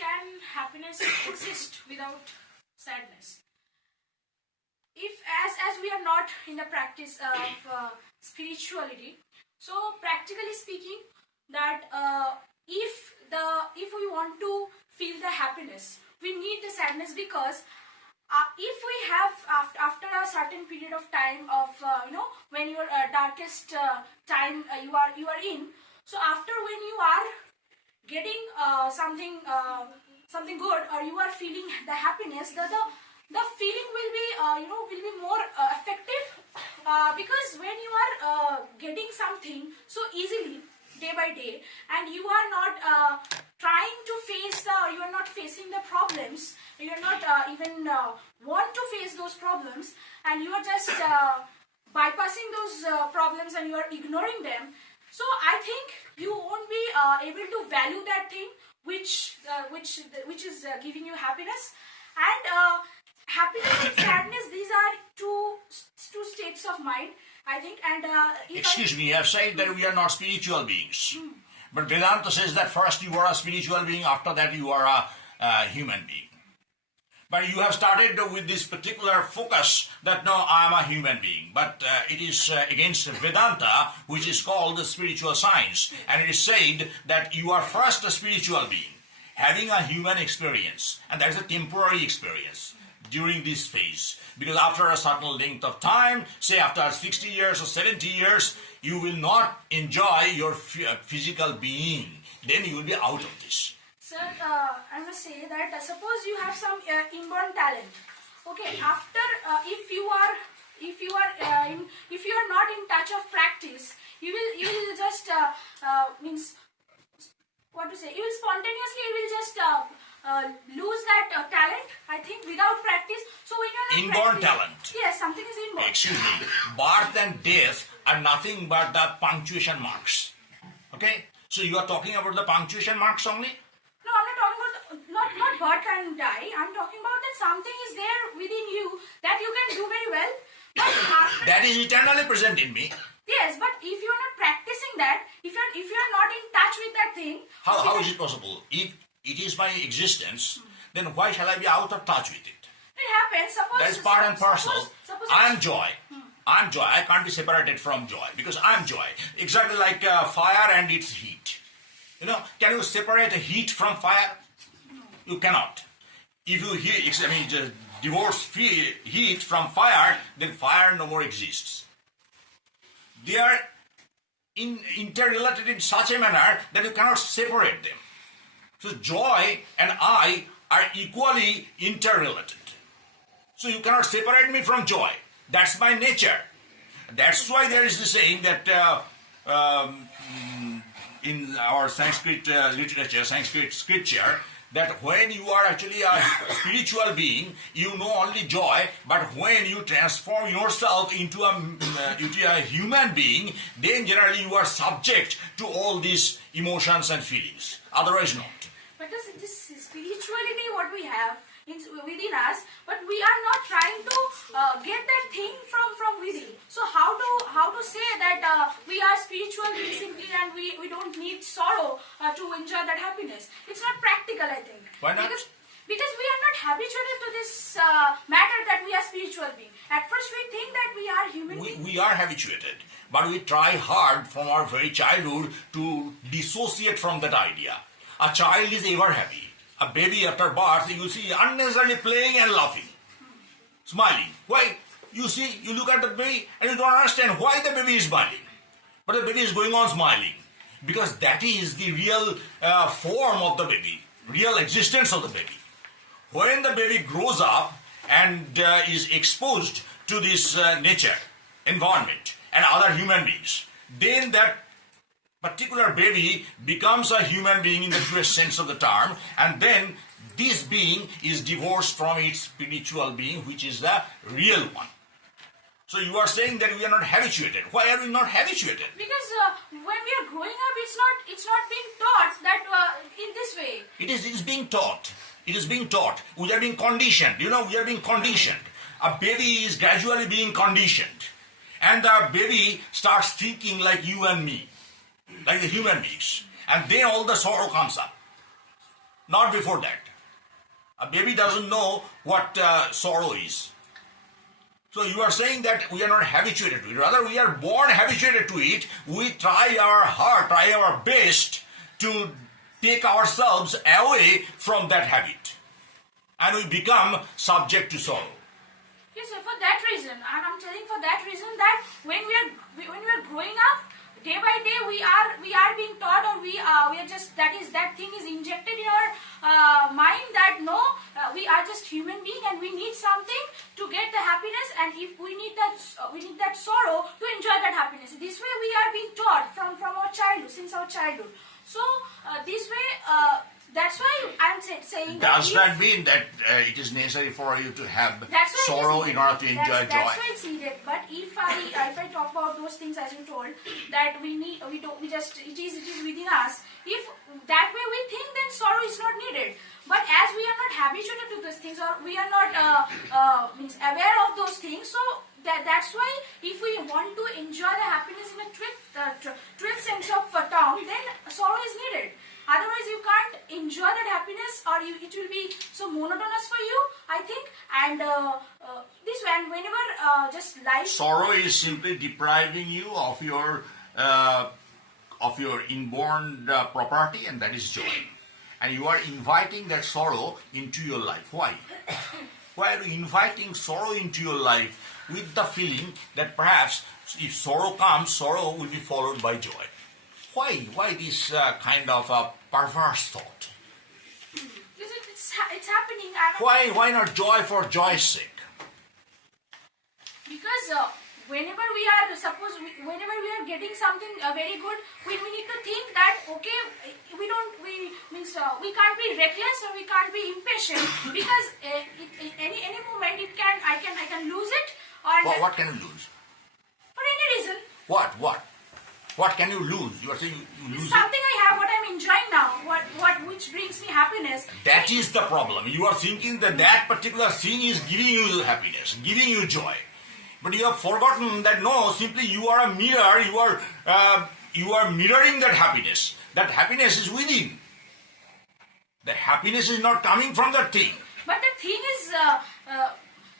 can happiness exist without sadness? If as we are not in the practice of spirituality, so practically speaking, that if we want to feel the happiness, we need the sadness, because if we have after a certain period of time of when your darkest time you are in, so after when you are getting something good, or you are feeling the happiness, the feeling will be more effective, because when you are getting something so easily day by day, and you are not trying to face you are not facing the problems, you are not even want to face those problems, and you are just bypassing those problems, and you are ignoring them. So I think you won't be able to value that thing which is giving you happiness. And happiness and sadness, these are two states of mind, I think. And excuse me, you have said that we are not spiritual beings. But Vedanta says that first you are a spiritual being, after that you are a human being. But you have started with this particular focus that no, I am a human being. But it is against Vedanta, which is called the spiritual science. And it is said that you are first a spiritual being, having a human experience. And that is a temporary experience during this phase. Because after a certain length of time, say after 60 years or 70 years, you will not enjoy your physical being. Then you will be out of this. Sir, I must say that suppose you have some inborn talent. Okay, after if you are not in touch of practice, you will just means what to say? You will spontaneously just lose that talent, I think, without practice. So when you are inborn talent. Yes, something is inborn. Excuse me. Birth and death are nothing but the punctuation marks. Okay? So you are talking about the punctuation marks only? No, I'm not talking about not birth and die. I'm talking about that something is there within you that you can do very well. But that is eternally present in me. Yes, but if you are not practicing that, if you are not in touch with that thing, how is it possible? If it is my existence, then why shall I be out of touch with it? It happens. Suppose that is part and parcel. Suppose I am joy. I am joy. I can't be separated from joy because I am joy. Exactly like fire and its heat. Can you separate heat from fire? You cannot. If you divorce heat from fire, then fire no more exists. They are interrelated in such a manner that you cannot separate them. So joy and I are equally interrelated. So you cannot separate me from joy. That's my nature. That's why there is the saying that in our Sanskrit literature, Sanskrit scripture, that when you are actually a spiritual being, you know only joy, but when you transform yourself into a human being, then generally you are subject to all these emotions and feelings. Otherwise not. But this spirituality what we have within us, but we are not trying to get that thing from within. So how to say that we are spiritual beings simply and we don't need sorrow to enjoy that happiness? It's not practical, I think. Why not? Because we are not habituated to this matter that we are spiritual beings. At first we think that we are human beings. We are habituated, but we try hard from our very childhood to dissociate from that idea. A child is ever happy. A baby after birth, you see unnecessarily playing and laughing, smiling. Why? You look at the baby and you don't understand why the baby is smiling. But the baby is going on smiling. Because that is the real form of the baby, real existence of the baby. When the baby grows up and is exposed to this nature, environment, and other human beings, then that particular baby becomes a human being in the truest sense of the term, and then this being is divorced from its spiritual being, which is the real one. So you are saying that we are not habituated. Why are we not habituated? Because when we are growing up, it's not being taught that in this way. It is being taught. It is being taught. We are being conditioned. We are being conditioned. A baby is gradually being conditioned, and the baby starts thinking like you and me, like the human beings, and then all the sorrow comes up. not before that. A baby doesn't know what sorrow is. So you are saying that we are not habituated to it. Rather, we are born habituated to it. We try our best to take ourselves away from that habit. And we become subject to sorrow. Yes, sir, for that reason, and I'm telling for that reason that when we are growing up, day by day we are being taught, or we are just that thing is injected in our mind that no, we are just human being and we need something to get the happiness, and if we need that sorrow to enjoy that happiness. This way we are being taught from our childhood, since our childhood. So this way. That's why I'm saying that. Does that mean that it is necessary for you to have sorrow in order to enjoy joy? That's why it's needed. But if I talk about those things as you told, that it is within us. If that way we think, then sorrow is not needed. But as we are not habituated to those things, or we are not aware of those things, so that's why if we want to enjoy the happiness in a truth sense of term, then sorrow is needed. Otherwise, you can't enjoy that happiness, or it will be so monotonous for you, I think. And this way, and whenever just life. Sorrow is simply depriving you of your inborn property, and that is joy. And you are inviting that sorrow into your life. Why? Why are you inviting sorrow into your life with the feeling that perhaps if sorrow comes, sorrow will be followed by joy? Why this kind of a perverse thought? Because it's happening. Why not joy for joy's sake? Because whenever we are getting something very good, we need to think that okay, we can't be reckless, or we can't be impatient, because any moment I can lose it, or what can you lose? For any reason. What can you lose? You are saying you lose something I have, what I'm enjoying now, which brings me happiness. That is the problem. You are thinking that particular thing is giving you happiness, giving you joy. But you have forgotten that no, simply you are a mirror, you are mirroring that happiness. That happiness is within. The happiness is not coming from that thing. But the thing is,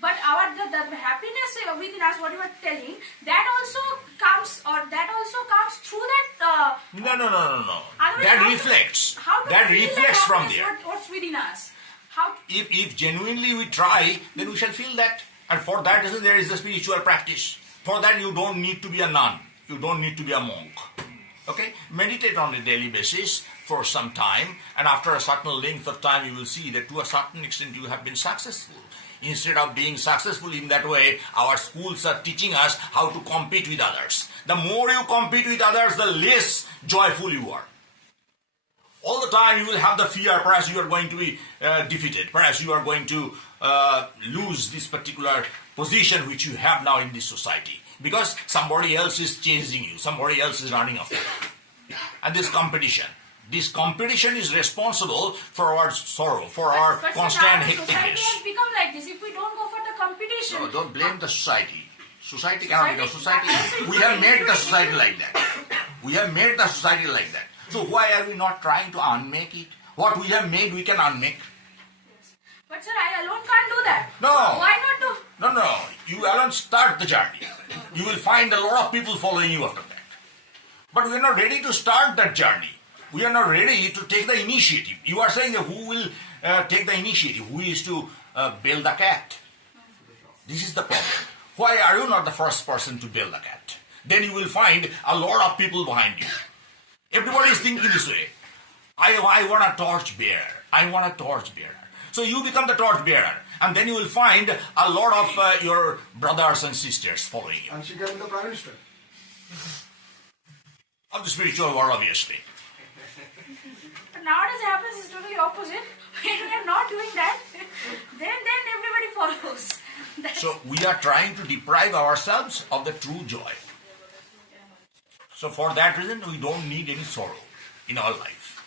but the happiness within us, what you are telling, that also comes through that. No. That reflects. That reflects from there. What's within us? If genuinely we try, then we shall feel that. And for that reason, there is a spiritual practice. For that, you don't need to be a nun. You don't need to be a monk. Okay? Meditate on a daily basis for some time, and after a certain length of time, you will see that to a certain extent you have been successful. Instead of being successful in that way, our schools are teaching us how to compete with others. The more you compete with others, the less joyful you are. All the time you will have the fear, perhaps you are going to be defeated. Perhaps you are going to lose this particular position which you have now in this society. Because somebody else is chasing you, somebody else is running after you. And this competition is responsible for our sorrow, for our constant hecticness. Society has become like this. If we don't go for the competition... No, don't blame the society. Society cannot become society. We have made the society like that. So why are we not trying to unmake it? What we have made, we can unmake. Yes. But sir, I alone can't do that. No. So why not do? No. You alone start the journey. You will find a lot of people following you after that. But we are not ready to start that journey. We are not ready to take the initiative. You are saying that who will take the initiative? Who is to bail the cat? This is the problem. Why are you not the first person to bail the cat? Then you will find a lot of people behind you. Everybody is thinking this way. I want a torch bearer. So you become the torch bearer. And then you will find a lot of your brothers and sisters following you. And she can be the Prime Minister. Of the spiritual world, obviously. But nowadays happens is totally opposite. When we are not doing that, then everybody follows. So we are trying to deprive ourselves of the true joy. So for that reason, we don't need any sorrow in our life.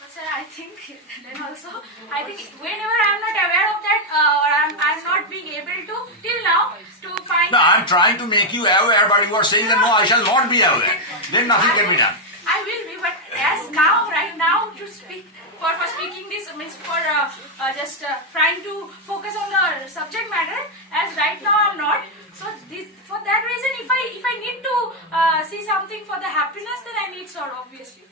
But sir, I think whenever I am not aware of that, or I am not being able to, till now, to find... No, I am trying to make you aware, but you are saying that no, I shall not be aware. Then nothing can be done. I will be, but as now, right now, to speak, for speaking this means for just trying to focus on the subject matter, as right now I'm not. So for that reason, if I need to see something for the happiness, then I need sorrow, obviously.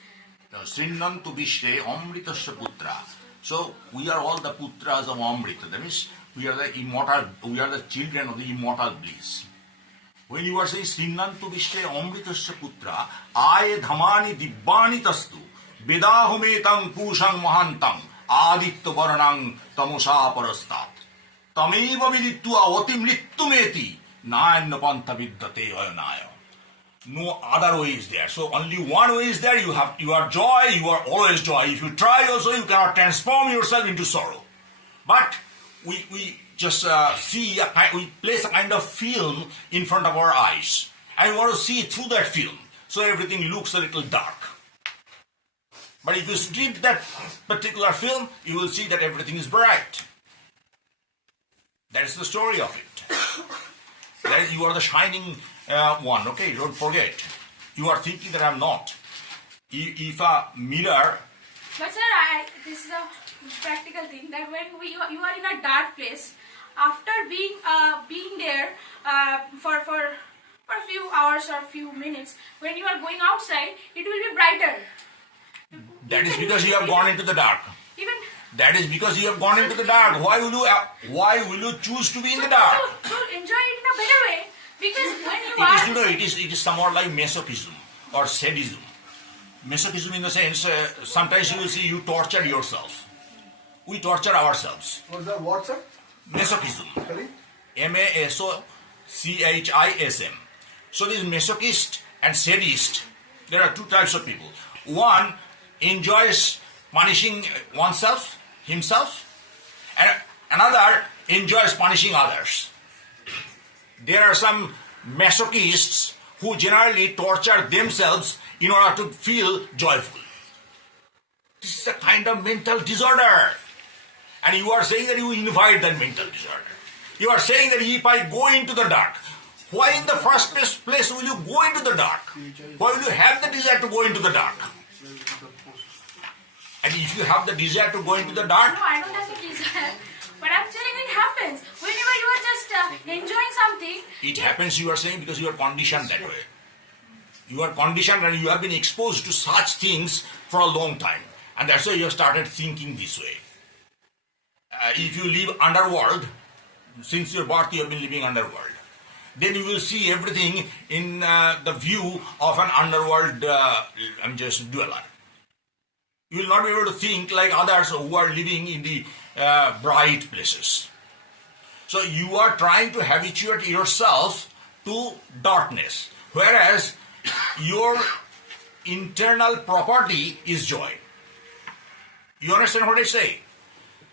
Srinnantu Vishre Amritasya Putra. So we are all the putras of Amrita. That means we are the immortal, we are the children of the immortal bliss. When you are saying Srinnantu Vishre Amritasya Putra, Aye Dhamani Dibbani Tastu, Vedahumetang Pushang Mahantang, Aditya Varanang Tamusa Parastat. Tameva Vidittua Otim Littumeti, Nayannapanta Viddate Ayanaya. No other way is there. So only one way is there. You are joy, you are always joy. If you try also, you cannot transform yourself into sorrow. But we just we place a kind of film in front of our eyes. And we want to see through that film. So everything looks a little dark. But if you strip that particular film, you will see that everything is bright. That is the story of it. That you are the shining one, okay? Don't forget. You are thinking that I'm not. If a mirror... But sir, this is a practical thing, that when you are in a dark place, after being there for a few hours or a few minutes, when you are going outside, it will be brighter. That is because you have gone into the dark. Even that is because you have gone into the dark. Why will you choose to be in the dark? To enjoy it in a better way, because when it is somewhat like masochism or sadism. Masochism in the sense, sometimes you will see you torture yourself. We torture ourselves. What's that? What's that? Masochism. Sorry? MASOCHISM. So this masochist and sadist, there are two types of people. One enjoys punishing oneself, himself, and another enjoys punishing others. There are some masochists who generally torture themselves in order to feel joyful. This is a kind of mental disorder. And you are saying that you invite that mental disorder. You are saying that if I go into the dark, why in the first place will you go into the dark? Why will you have the desire to go into the dark? And if you have the desire to go into the dark... No, I don't have the desire. But I'm telling you, it happens. Whenever you are just enjoying something... It happens, you are saying, because you are conditioned that way. You are conditioned and you have been exposed to such things for a long time. And that's why you have started thinking this way. If you live underworld, since your birth you have been living underworld, then you will see everything in the view of an underworld dweller. You will not be able to think like others who are living in the bright places. So you are trying to habituate yourself to darkness, whereas your internal property is joy. You understand what I say?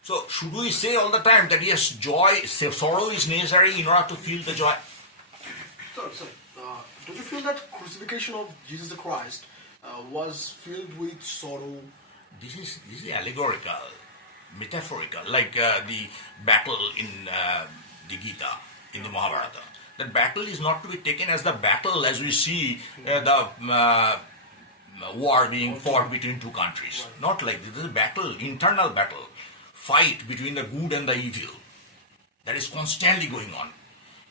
So should we say all the time that yes, sorrow is necessary in order to feel the joy? Sir, don't you feel that crucifixion of Jesus the Christ was filled with sorrow? This is allegorical, metaphorical, like the battle in the Gita, in the Mahabharata. That battle is not to be taken as the battle as we see the war being fought between two countries. Not like this. This is a battle, internal battle, fight between the good and the evil. That is constantly going on.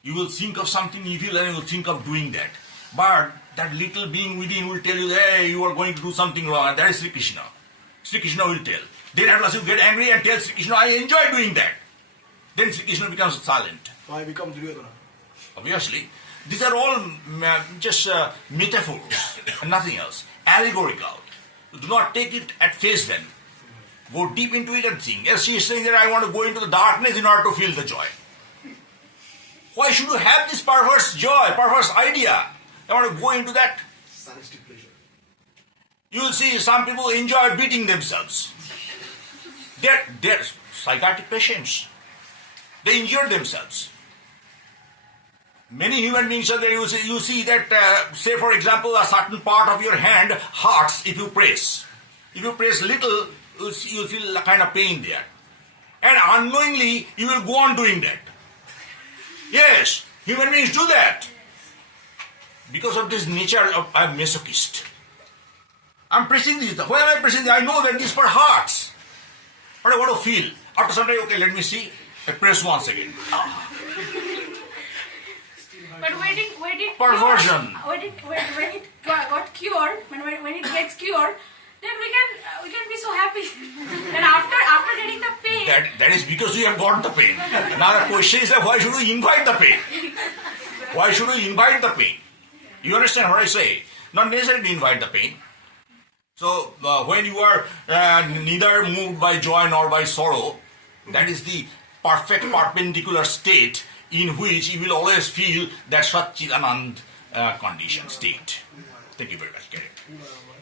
You will think of something evil and you will think of doing that. But that little being within will tell you, hey, you are going to do something wrong, and that is Sri Krishna. Sri Krishna will tell. Then at last you get angry and tell Sri Krishna, I enjoy doing that. Then Sri Krishna becomes silent. Why become Duryodhana? Obviously. These are all just metaphors and nothing else. Allegorical. Do not take it at face then. Go deep into it and think. Yes, she is saying that I want to go into the darkness in order to feel the joy. Why should you have this perverse joy, perverse idea? I want to go into that. Sadistic pleasure. You will see some people enjoy beating themselves. They're psychiatric patients. They injure themselves. Many human beings are there. You see that, say for example, a certain part of your hand hurts if you press. If you press little, you'll feel a kind of pain there. And unknowingly, you will go on doing that. Yes, human beings do that. Because of this nature of a masochist. I'm pressing this. Why am I pressing this? I know that this part hurts. But I want to feel. After some time, okay, let me see. I press once again. But when it Perversion. when it got cured, when it gets cured, then we can be so happy. Then after getting the pain, That is because you have got the pain. Now the question is that why should we invite the pain? Why should we invite the pain? You understand what I say? Not necessarily invite the pain. So when you are neither moved by joy nor by sorrow, that is the perfect perpendicular state in which you will always feel that Satchidanand condition, state. Thank you very much. Carry on.